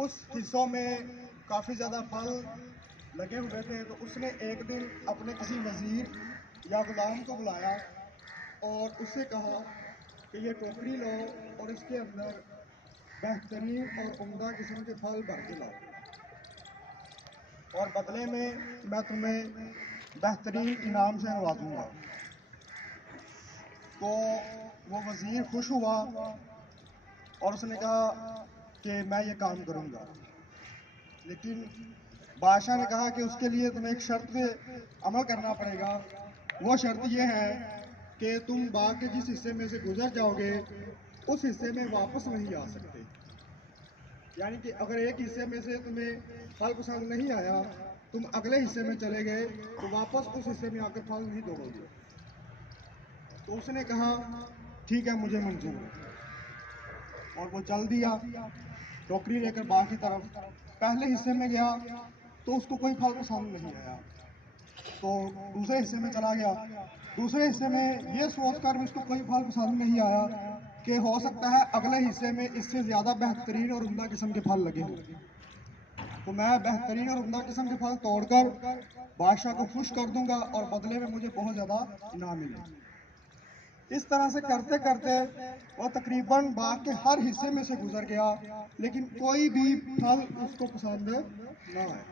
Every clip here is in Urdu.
اس حصوں میں کافی زیادہ پھل لگے ہوئے تھے، تو اس نے ایک دن اپنے کسی وزیر یا غلام کو بلایا اور اس سے کہا کہ یہ ٹوکری لو اور اس کے اندر بہترین اور عمدہ قسم کے پھل بھر کے لاؤ، اور بدلے میں تمہیں بہترین انعام سے نوازوں گا۔ تو وہ وزیر خوش ہوا اور اس نے کہا کہ میں یہ کام کروں گا، لیکن بادشاہ نے کہا کہ اس کے لیے تمہیں ایک شرط پہ عمل کرنا پڑے گا۔ وہ شرط یہ ہے کہ تم باغ کے جس حصے میں سے گزر جاؤ گے اس حصے میں واپس نہیں آ سکتے، یعنی کہ اگر ایک حصے میں سے تمہیں پھل پسند نہیں آیا، تم اگلے حصے میں چلے گئے تو واپس اس حصے میں آ کے پھل نہیں توڑو گے۔ تو اس نے کہا ٹھیک ہے، مجھے منظور ہے، اور وہ چل دیا ٹوکری لے کر باغ کی طرف۔ پہلے حصے میں گیا تو اس کو کوئی پھل پسند نہیں آیا، تو دوسرے حصے میں چلا گیا۔ دوسرے حصے میں یہ سوچ کر بھی اس کو کوئی پھل پسند نہیں آیا کہ ہو سکتا ہے اگلے حصے میں اس سے زیادہ بہترین اور عمدہ قسم کے پھل لگے ہوں، تو میں بہترین اور عمدہ قسم کے پھل توڑ کر بادشاہ کو خوش کر دوں گا اور بدلے میں مجھے بہت زیادہ انعام ملے۔ اس طرح سے کرتے کرتے وہ تقریباً باغ کے ہر حصے میں سے گزر گیا، لیکن کوئی بھی پھل اس کو پسند نہ آیا۔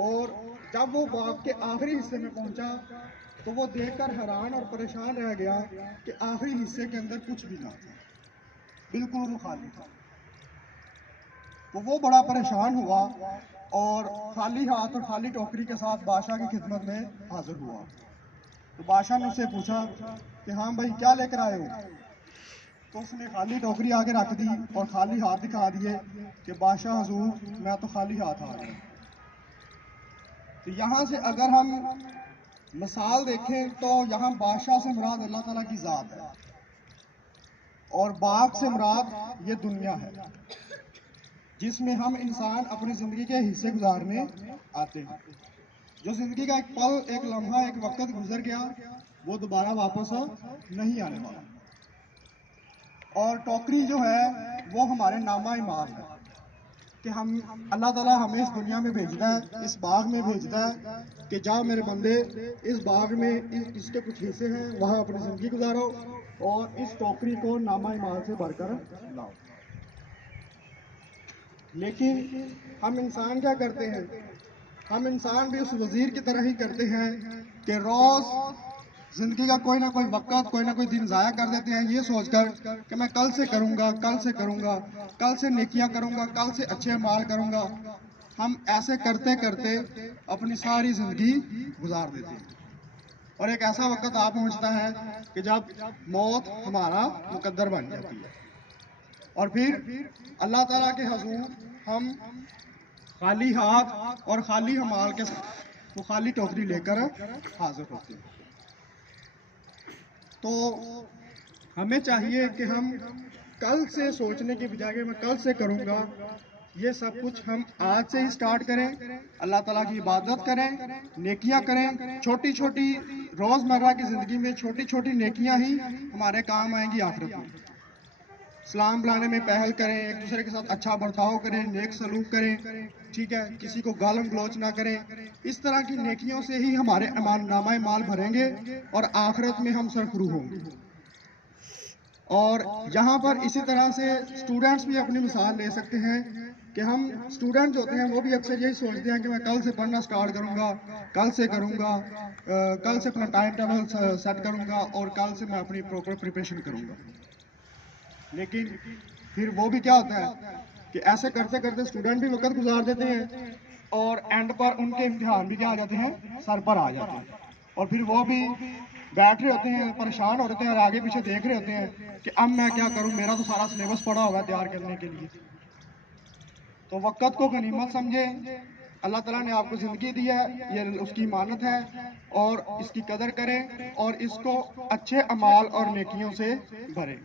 اور جب وہ باغ کے آخری حصے میں پہنچا تو وہ دیکھ کر حیران اور پریشان رہ گیا کہ آخری حصے کے اندر کچھ بھی نہ تھا، بالکل وہ خالی تھا۔ تو وہ بڑا پریشان ہوا اور خالی ہاتھ اور خالی ٹوکری کے ساتھ بادشاہ کی خدمت میں حاضر ہوا۔ تو بادشاہ نے اس سے پوچھا کہ ہاں بھائی، کیا لے کر آئے ہو؟ تو اس نے خالی ٹوکری آگے رکھ دی اور خالی ہاتھ دکھا دیے کہ بادشاہ حضور، میں تو خالی ہاتھ آ گیا۔ تو یہاں سے اگر ہم مثال دیکھیں تو یہاں بادشاہ سے مراد اللہ تعالیٰ کی ذات ہے، اور باغ سے مراد یہ دنیا ہے جس میں ہم انسان اپنی زندگی کے حصے گزارنے آتے ہیں۔ جو زندگی کا ایک پل، ایک لمحہ، ایک وقت گزر گیا وہ دوبارہ واپس نہیں آنے والا، اور ٹوکری جو ہے وہ ہمارے نامہ اعمال ہے کہ ہم اللہ تعالیٰ ہمیں اس دنیا میں بھیجتا ہے، اس باغ میں بھیجتا ہے کہ جاؤ میرے بندے، اس باغ میں اس کے کچھ حصے ہیں، وہاں اپنی زندگی گزارو اور اس ٹوکری کو نامہ اعمال سے بھر کر لاؤ۔ لیکن ہم انسان کیا کرتے ہیں؟ ہم انسان بھی اس وزیر کی طرح ہی کرتے ہیں کہ روز زندگی کا کوئی نہ کوئی وقت، کوئی نہ کوئی دن ضائع کر دیتے ہیں یہ سوچ کر کہ میں کل سے کروں گا، کل سے کروں گا، کل سے نیکیاں کروں گا، کل سے اچھے اعمال کروں گا۔ ہم ایسے کرتے کرتے اپنی ساری زندگی گزار دیتے ہیں، اور ایک ایسا وقت آ پہنچتا ہے کہ جب موت ہمارا مقدر بن جاتی ہے، اور پھر اللہ تعالیٰ کے حضور ہم خالی ہاتھ اور خالی اعمال کے ساتھ وہ خالی ٹوکری لے کر حاضر ہوتے ہیں۔ تو ہمیں چاہیے کہ ہم کل سے سوچنے کی بجائے کہ میں کل سے کروں گا، یہ سب کچھ ہم آج سے ہی سٹارٹ کریں، اللہ تعالیٰ کی عبادت کریں، نیکیاں کریں۔ چھوٹی چھوٹی روزمرہ کی زندگی میں چھوٹی چھوٹی نیکیاں ہی ہمارے کام آئیں گی آخرت میں۔ اسلام بلانے میں پہل کریں، ایک دوسرے کے ساتھ اچھا برتاؤ کریں، نیک سلوک کریں، ٹھیک ہے، کسی کو گالم گلوچ نہ کریں۔ اس طرح کی نیکیوں سے ہی ہمارے نامہ اعمال بھریں گے اور آخرت میں ہم سرفروش ہوں گے۔ اور یہاں پر اسی طرح سے اسٹوڈنٹس بھی اپنی مثال لے سکتے ہیں کہ ہم اسٹوڈنٹ جو ہوتے ہیں وہ بھی اکثر یہی سوچتے ہیں کہ میں کل سے پڑھنا سٹارٹ کروں گا، کل سے کروں گا، کل سے اپنا ٹائم ٹیبل سیٹ کروں گا اور کل سے میں اپنی پراپر پریپریشن کروں گا۔ لیکن پھر وہ بھی کیا ہوتا ہے کہ ایسے کرتے کرتے اسٹوڈنٹ بھی وقت گزار دیتے ہیں اور اینڈ پر ان کے امتحان بھی کیا آ جاتے ہیں، سر پر آ جاتے ہیں، اور پھر وہ بھی بیٹھ رہے ہوتے ہیں، پریشان ہو رہے ہیں اور آگے پیچھے دیکھ رہے ہوتے ہیں کہ اب میں کیا کروں، میرا تو سارا سلیبس پڑا ہوگا تیار کرنے کے لیے۔ تو وقت کو غنیمت سمجھیں، اللہ تعالیٰ نے آپ کو زندگی دی ہے، یہ اس کی امانت ہے، اور اس کی قدر کریں اور اس کو اچھے اعمال اور نیکیوں سے بھریں۔